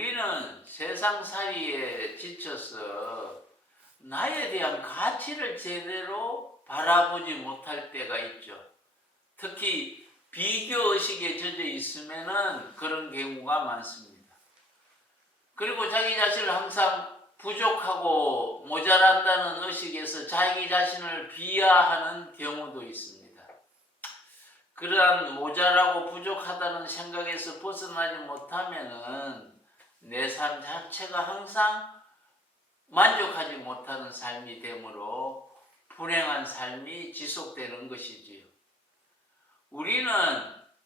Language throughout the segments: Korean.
우리는 세상살이에 지쳐서 나에 대한 가치를 제대로 바라보지 못할 때가 있죠. 특히 비교의식에 젖어 있으면은 그런 경우가 많습니다. 그리고 자기 자신을 항상 부족하고 모자란다는 의식에서 자기 자신을 비하하는 경우도 있습니다. 그러한 모자라고 부족하다는 생각에서 벗어나지 못하면은 내 삶 자체가 항상 만족하지 못하는 삶이 되므로 불행한 삶이 지속되는 것이지요. 우리는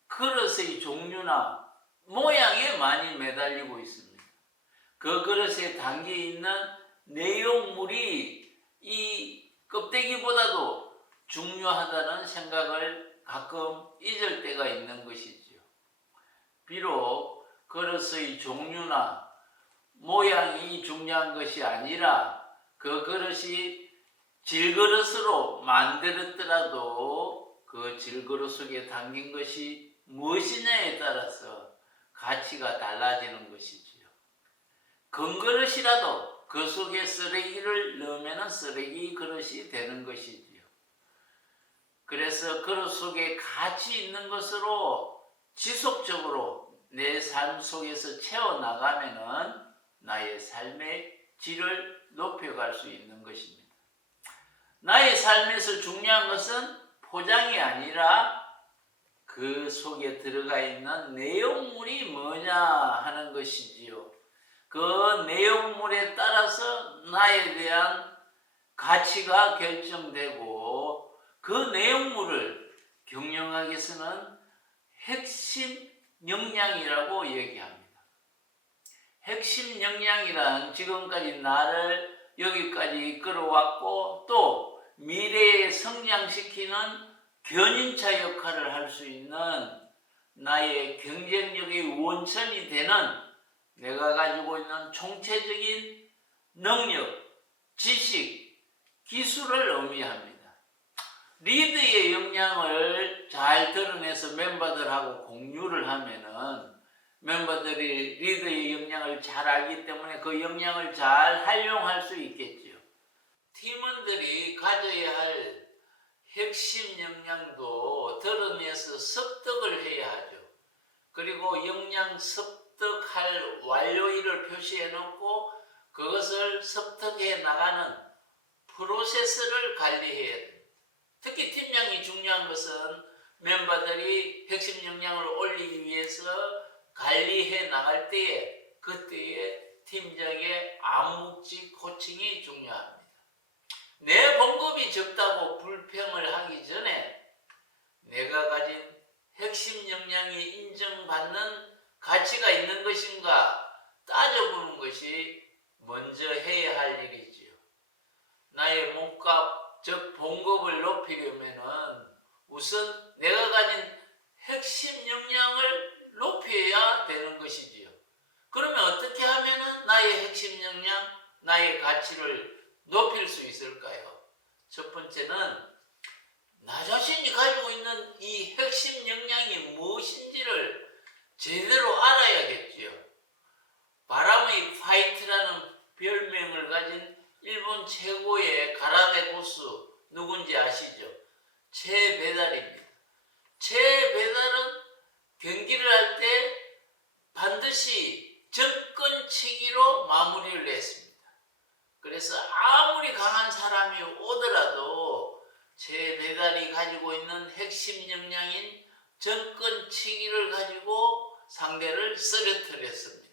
그릇의 종류나 모양에 많이 매달리고 있습니다. 그 그릇에 담겨 있는 내용물이 이 껍데기보다도 중요하다는 생각을 가끔 잊을 때가 있는 것이지요. 비록 그릇의 종류나 모양이 중요한 것이 아니라 그 그릇이 질그릇으로 만들었더라도 그 질그릇 속에 담긴 것이 무엇이냐에 따라서 가치가 달라지는 것이지요. 금그릇이라도 그 속에 쓰레기를 넣으면 쓰레기 그릇이 되는 것이지요. 그래서 그릇 속에 가치 있는 것으로 지속적으로 내 삶 속에서 채워나가면은 나의 삶의 질을 높여갈 수 있는 것입니다. 나의 삶에서 중요한 것은 포장이 아니라 그 속에 들어가 있는 내용물이 뭐냐 하는 것이지요. 그 내용물에 따라서 나에 대한 가치가 결정되고 그 내용물을 경영학에서는 핵심 역량이라고 얘기합니다. 핵심 역량이란 지금까지 나를 여기까지 이끌어왔고 또 미래에 성장시키는 견인차 역할을 할 수 있는 나의 경쟁력의 원천이 되는 내가 가지고 있는 총체적인 능력, 지식, 기술을 의미합니다. 리더의 역량을 잘 드러내서 멤버들하고 공유를 하면은 멤버들이 리더의 역량을 잘 알기 때문에 그 역량을 잘 활용할 수 있겠지요. 팀원들이 가져야 할 핵심 역량도 드러내서 습득을 해야 하죠. 그리고 역량 습득할 완료일을 표시해 놓고 그것을 습득해 나가는 프로세스를 관리해야 됩니다. 특히 팀장이 중요한 것은 멤버들이 핵심 역량을 올리기 위해서 관리해 나갈 때에 그때의 팀장의 암묵지 코칭이 중요합니다. 내 봉급이 적다고 불평을 하기 전에 내가 가진 핵심 역량이 인정받는 가치가 있는 것인가 따져보는 것이 먼저 해야 할 일이지요. 나의 몸값 즉 봉급을 높이려면은 우선 내가 가진 핵심 역량을 높여야 되는 것이지요. 그러면 어떻게 하면은 나의 핵심 역량, 나의 가치를 높일 수 있을까요? 첫 번째는 나 자신이 가지고 있는 이 핵심 역량이 무엇인지를 제대로 알아야겠지요. 바람의 파이트라는 별명을 가진 일본 최고의 가라데 고수 누군지 아시죠? 최배달입니다. 최배달은 경기를 할 때 반드시 접근치기로 마무리를 했습니다. 그래서 아무리 강한 사람이 오더라도 최배달이 가지고 있는 핵심 역량인 접근치기를 가지고 상대를 쓰러뜨렸습니다.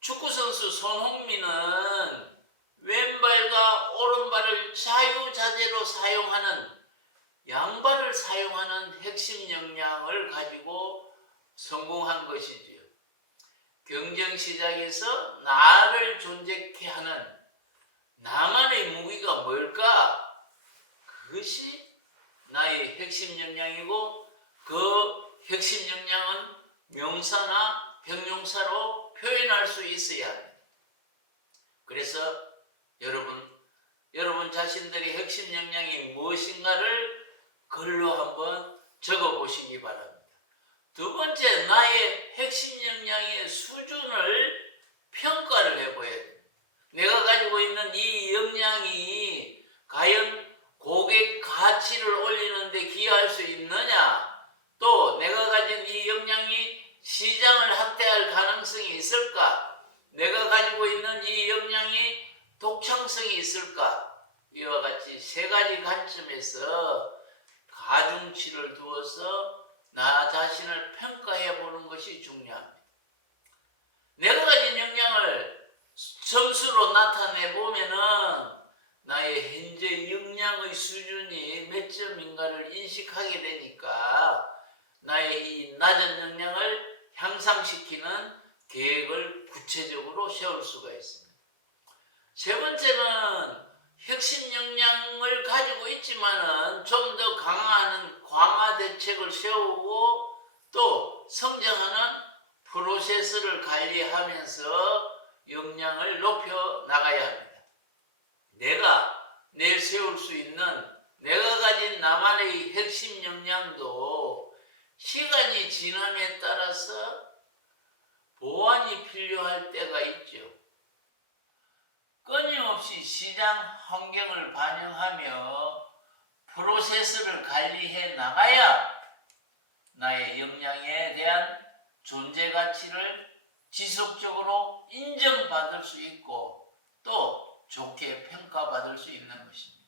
축구선수 손흥민은 왼발과 오른발을 자유자재로 사용하는 양발을 사용하는 핵심 역량을 가지고 성공한 것이지요. 경쟁 시장에서 나를 존재케 하는 나만의 무기가 뭘까? 그것이 나의 핵심 역량이고 그 핵심 역량은 명사나 형용사로 표현할 수 있어야 합니다. 그래서 여러분 자신들의 핵심 역량이 무엇인가를 글로 한번 적어 보시기 바랍니다. 두 번째, 나의 핵심 역량의 수준을 평가를 해봐야 돼. 내가 가지고 있는 이 역량이 과연 고객 가치를 올리는 데 기여할 수 있느냐, 또 내가 가진 이 역량이 시장을 확대할 가능성이 있을까, 내가 가지고 있는 이 역량이 독창성이 있을까, 이와 같이 세 가지 관점에서 가중치를 두어서 나 자신을 평가해 보는 것이 중요합니다. 내가 가진 역량을 점수로 나타내 보면은 나의 현재 역량의 수준이 몇 점인가를 인식하게 되니까 나의 이 낮은 역량을 향상시키는 계획을 구체적으로 세울 수가 있습니다. 세 번째는 핵심 역량을 가지고 있지만은 좀 더 강화하는 강화 대책을 세우고 또 성장하는 프로세스를 관리하면서 역량을 높여 나가야 합니다. 내가 내일 세울 수 있는 내가 가진 나만의 핵심 역량도 시간이 지남에 따라서 보완이 필요할 때가 있죠. 끊임없이 시장 환경을 반영하며 프로세스를 관리해 나가야 나의 역량에 대한 존재 가치를 지속적으로 인정받을 수 있고 또 좋게 평가받을 수 있는 것입니다.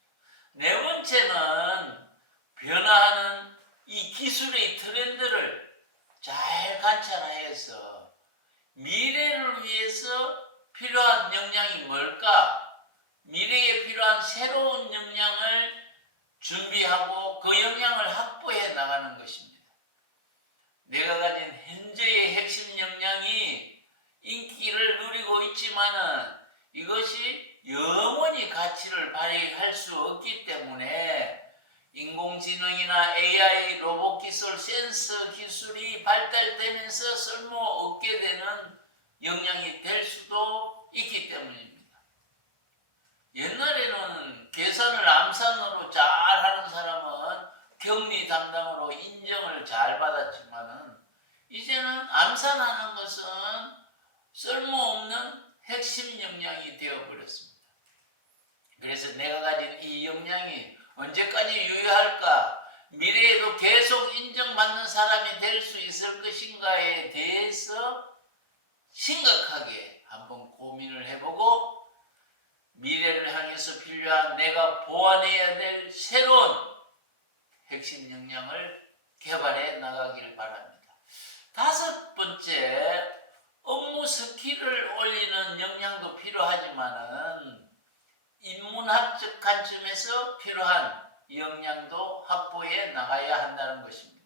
네 번째는 변화하는 이 기술의 트렌드를 잘 관찰하여서 미래를 위해서 필요한 역량이 뭘까? 미래에 필요한 새로운 역량을 준비하고 그 역량을 확보해 나가는 것입니다. 내가 가진 현재의 핵심 역량이 인기를 누리고 있지만은 이것이 영원히 가치를 발휘할 수 없기 때문에 인공지능이나 AI, 로봇 기술, 센서 기술이 발달되면서 쓸모없게 되는 역량이 될 수도 있기 때문입니다. 옛날에는 계산을 암산으로 잘 하는 사람은 격리 담당으로 인정을 잘 받았지만은 이제는 암산하는 것은 쓸모없는 핵심 역량이 되어버렸습니다. 그래서 내가 가진 이 역량이 언제까지 유효할까? 미래에도 계속 인정받는 사람이 될 수 있을 것인가에 대해서 심각하게 한번 고민을 해보고 미래를 향해서 필요한 내가 보완해야 될 새로운 핵심 역량을 개발해 나가기를 바랍니다. 다섯 번째, 업무 스킬을 올리는 역량도 필요하지만은 인문학적 관점에서 필요한 역량도 확보해 나가야 한다는 것입니다.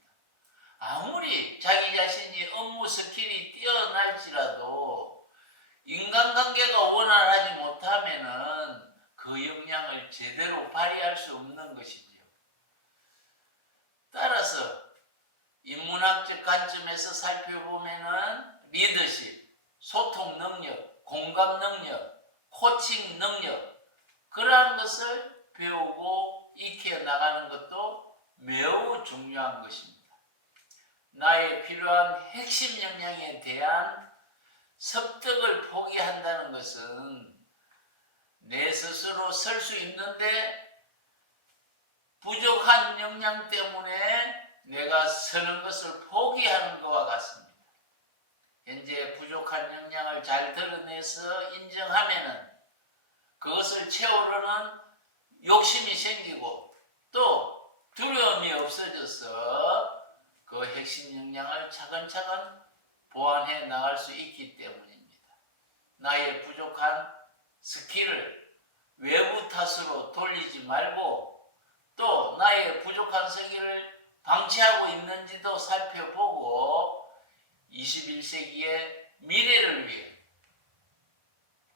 아무리 자기 자신이 업무 스킬이 뛰어날지라도 인간관계가 원활하지 못하면은 그 역량을 제대로 발휘할 수 없는 것이지요. 따라서 인문학적 관점에서 살펴보면은 리더십, 소통 능력, 공감 능력, 코칭 능력, 그러한 것을 배우고 익혀 나가는 것도 매우 중요한 것입니다. 나의 필요한 핵심 역량에 대한 습득을 포기한다는 것은 내 스스로 설 수 있는데 부족한 역량 때문에 내가 서는 것을 포기하는 것과 같습니다. 현재 부족한 역량을 잘 드러내서 인정하면은 그것을 채우려는 욕심이 생기고 또 두려움이 없어져서 그 핵심 역량을 차근차근 보완해 나갈 수 있기 때문입니다. 나의 부족한 스킬을 외부 탓으로 돌리지 말고 또 나의 부족한 스킬을 방치하고 있는지도 살펴보고 21세기의 미래를 위해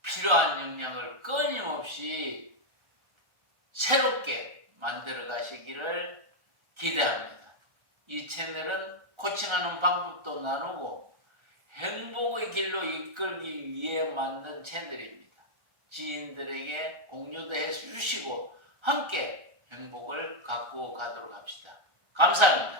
필요한 역량을 끊임없이 새롭게 만들어 가시기를 기대합니다. 이 채널은 코칭하는 방법도 나누고 행복의 길로 이끌기 위해 만든 채널입니다. 지인들에게 공유도 해주시고 함께 행복을 갖고 가도록 합시다. 감사합니다.